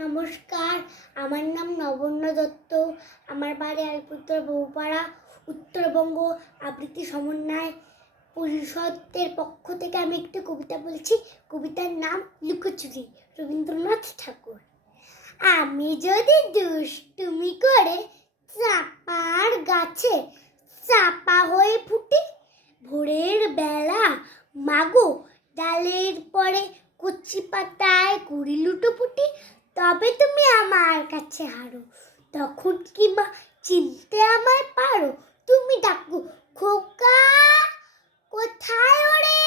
নমস্কার, আমার নাম নবন্য দত্ত। আমার বাড়ি আলিপুরদুয়ার বউপাড়া। উত্তরবঙ্গ আবৃত্তি সমন্বয় পরিষদের পক্ষ থেকে আমি একটি কবিতা বলছি। কবিতার নাম লুকোচুরি, রবীন্দ্রনাথ ঠাকুর। আমি যদি দুষ্টুমি করে চাপার গাছে চাপা হয়ে ফুটি, ভোরের বেলা মাগো ডালের পরে কচি পাতায় করি লুটোপুটি, তবে তুমি আমার কাছে হারো। তখন কি মা চিনতে আমায় পারো? তুমি ডাকো, খোকা কোথায় ওরে?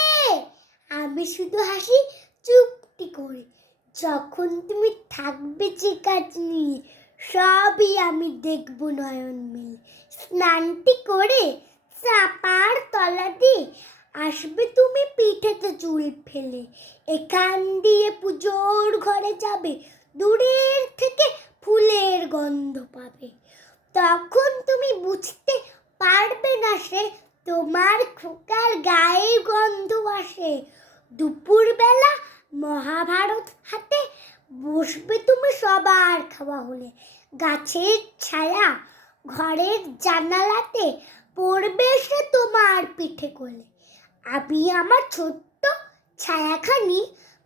আমি শুধু হাসি চুপটি করে। যখন তুমি থাকবে যে কাজ নিয়ে, সবই আমি দেখবো নয়ন মেলে। স্নানটি করে চাপার তলা দিয়ে আসবে তুমি পিঠেতে চুল ফেলে। এখান দিয়ে পুজোর ঘরে যাবে, দূরের থেকে ফুলের গন্ধ পাবে। তখন তুমি বুঝতে পারবে না সে তোমার খোকার গায়ে গন্ধ আসে। দুপুরবেলা মহাভারত হাতে বসবে তুমি সবার খাওয়া হলে। গাছের ছায়া ঘরের জানালাতে পড়বে সে তোমার পিঠে কোলে। আমি আমার ছোট্ট ছায়াখানি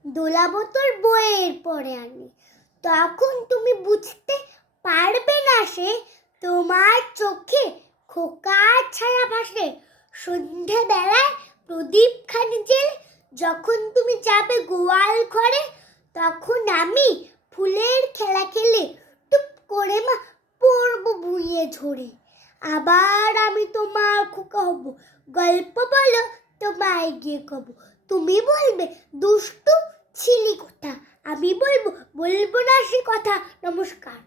দোলা বোতল বইয়ের পরে আনি। তখন তুমি বুঝতে পারবে না সে তোমার চোখে খোকার ছায়া ভাসে। সন্ধ্যেবেলায় প্রদীপ খানি জেলে যখন তুমি যাবে গোয়াল ঘরে, তখন আমি ফুলের খেলা খেলে টুপ করে মা পড়বো ভুঁইয়ে ঝরে। আবার আমি তোমার খোকা হব, গল্প বলো তোমায় গিয়ে কব। তুমি বলবে দুষ্টু ছিলি কথা, আমি বলবো না সে কথা। নমস্কার।